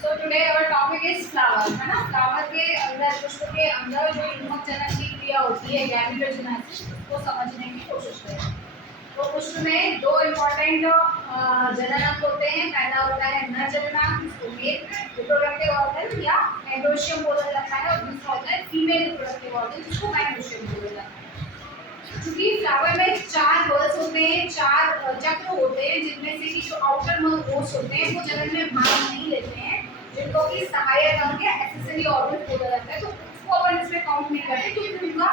So today our topic is flower, है ना। Flower के अंदर, पुष्प के अंदर जो युग्मक जनन की क्रिया होती है गैमेटोजेनेसिस, उसको समझने की कोशिश करें। तो पुष्प में दो इम्पोर्टेंट जननांग होते हैं। पहला होता है नर जननांग, जिसको मेल रिप्रोडक्टिव ऑर्गन या एंडोशियम बोला जाता है, और दूसरा होता है फीमेल रिप्रोडक्टिव ऑर्गन, जिसको गाइनोशियम बोला जाता है। क्योंकि फ्लावर में चार बल्स होते हैं, चार चक्र होते हैं, जिनमें से कि जो आउटर मोस्ट होते हैं वो जनन में भाग नहीं लेते हैं, जिनको कि सहायक अंग या एक्सेसरी ऑर्गन बोला जाता है। तो उसको अपन इसमें काउंट नहीं करते, क्योंकि उनका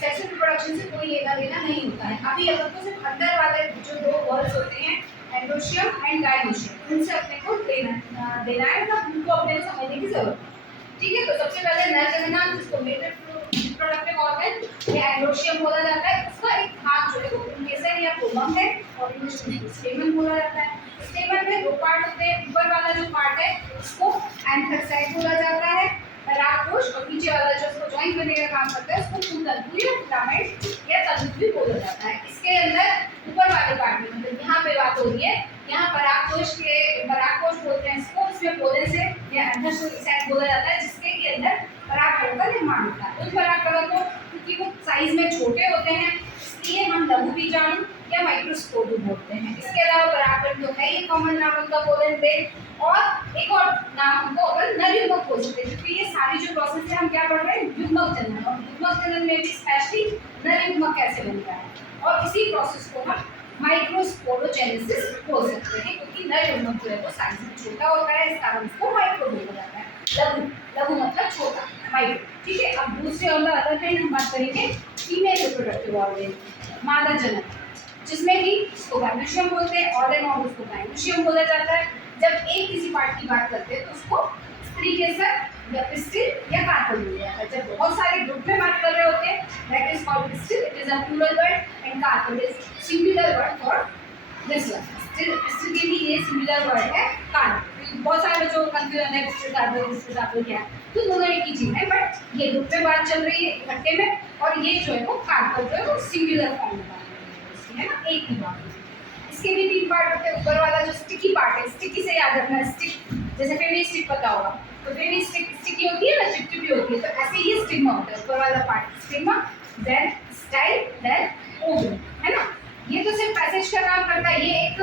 सेक्सुअल रिप्रोडक्शन से कोई लेना देना नहीं होता है। अभी अपन को सिर्फ अंदर वाले जो दो बल्स होते हैं, एंडोशियम एंड गाइनोशियम, उनसे अपने को देना है, मतलब उनको अपने को समझने की जरूरत है। ठीक है, तो सबसे पहले नर जननांग, जिसको मेल रिप्रोडक्टिव ऑर्गन या एंडोशियम बोला जाता है, उसका एक भाग जो है वो इंकेशन या कोलम है, और इंग्लिश में स्टेमन बोला जाता है। स्टेमन में दो पार्ट होते हैं। ऊपर वाला जो पार्ट है उसको एंथरसाइट बोला जाता है, परागकोश, और नीचे वाला जो उसको ज्वाइन करने का काम करता है उसको तंतु या फिलामेंट या तंतु भी बोला जाता है। इसके अंदर ऊपर वाले पार्ट में, मतलब यहाँ पे बात हो रही है, यहाँ परागकोश बोलते हैं इसको, इसमें पोलन से या एंथरसाइट बोला जाता है, जिसके के अंदर परागकणों का निर्माण होता है। उन परागकणों को, क्योंकि वो साइज में छोटे होते हैं, इसलिए हम लघु बीजाणु या माइक्रोस्पोर बोलते हैं। इसके अलावा परागकण तो है ही कॉमन नाम उनका पोलन ग्रेन, और एक और नाम उनको अपन नर युग्मक बोल सकते हैं, क्योंकि ये सारी जो प्रोसेस है हम क्या पढ़ रहे हैं, युग्मक जनन, और युग्मक जनन में भी स्पेशली नर युग्मक कैसे बनता है, और इसी प्रोसेस को हम माइक्रोस्पोरोजेनेसिस बोल सकते हैं, क्योंकि नर युग्मक जो है वो साइज में छोटा होता है, इस कारण उसको माइक्रो बोला जाता है। लघु, लघु मतलब छोटा, माइक्रो। ठीक है, अब दूसरे और अदर हैंड हम बात करेंगे फीमेल रिप्रोडक्टिव ऑर्गन, मादा जनन, जिसमें भी इसको गाइनोशियम बोलते हैं, ऑर्गन और उसको गाइनोशियम बोला जाता है। जब एक किसी पार्ट की बात करते हैं तो उसको स्त्री केसर या पिस्टिल या कार्पल बोला जाता है। जब बहुत सारे ग्रुप में बात कर रहे होते हैं, that is called pistil, it is a plural word, and carpel is singular word for this one. Pistil के लिए ये सिंगुलर वर्ड है, कार्पल। बहुत सारे बच्चों को कंफ्यूजन है, पिस्टिल क्या है, तो दोनों एक ही चीज है, बट ये ग्रुप में बात चल रही है इकट्ठे में, और ये जो है वो कार्पल जो है वो सिंगुलर फॉर्म में बात कर रही है ना, एक ही बात। इसके भी तीन पार्ट होते हैं। ऊपर वाला जो स्टिकी पार्ट है, स्टिकी से याद रखना, स्टिक, जैसे फेवी स्टिक पता होगा, तो फेवी स्टिक स्टिकी होती है ना, चिपचिपी होती है, तो ऐसे ही स्टिग्मा होता है। ऊपर वाला part stigma, then style, then ovum, है ना। ये तो सिर्फ पैसेज का काम करता है, ये एक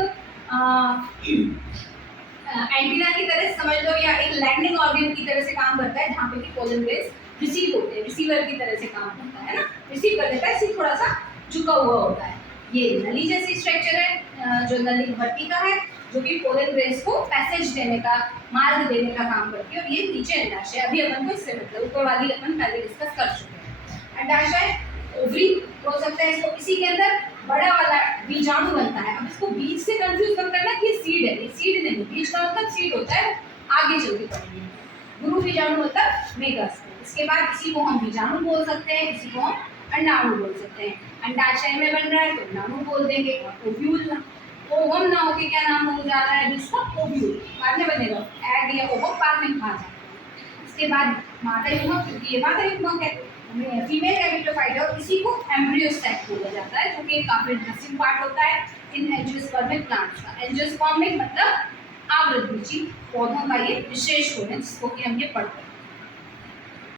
एंटीना की तरह समझ लो, या एक लैंडिंग ऑर्गन की तरह से काम करता है, जहाँ पे कि पोलन ग्रेन्स रिसीव होते हैं, रिसीवर की तरह से काम करता है ना, रिसीव कर लेता है, सिर्फ थोड़ा सा झुका हुआ होता है। ये नली जैसी स्ट्रक्चर है, जो नली भर्ती का है, जो कि पोलन ग्रेन्स को पैसेज देने का, मार्ग देने का काम करती है, और ये नीचे अंडाशय। अभी अपन को इससे मतलब ऊपर वाली अपन पहले डिस्कस कर चुके हैं। अंडाशय ओवरी बोल सकते हैं इसको। इसी के अंदर बड़ा वाला बीजाणु बनता है। अब इसको बीज से कंफ्यूज मत करना कि ये सीड है, ये सीड नहीं, बीज का मतलब सीड होता है, आगे चल के पढ़ेंगे। गुरु बीजाणु मतलब मेगास्पोर। इसके बाद इसी को हम बीजाणु बोल सकते हैं, इसी को हम अंडाणु बोल सकते हैं। अंडाशय में बन रहा है तो अंडाणु बोल देंगे, और ओव्यूल ना, ओवम ना होके क्या नाम हो जा रहा है इसका, ओव्यूल। बाद में बनेगा एग या ओवम, बाद में कहा जाता है। इसके बाद मादा युग्मक, क्योंकि ये मादा युग्मक है, फीमेल गैमेटोफाइट है, और इसी को एम्ब्रियोस्टैक बोला जाता है, जो कि काफी इंटरेस्टिंग पार्ट होता है इन एंजियोस्पर्मिक प्लांट्स का। एंजियोस्पर्मिक मतलब आवृतबीजी पौधों का ये विशेष गुण है, जिसको कि हम ये पढ़ते हैं।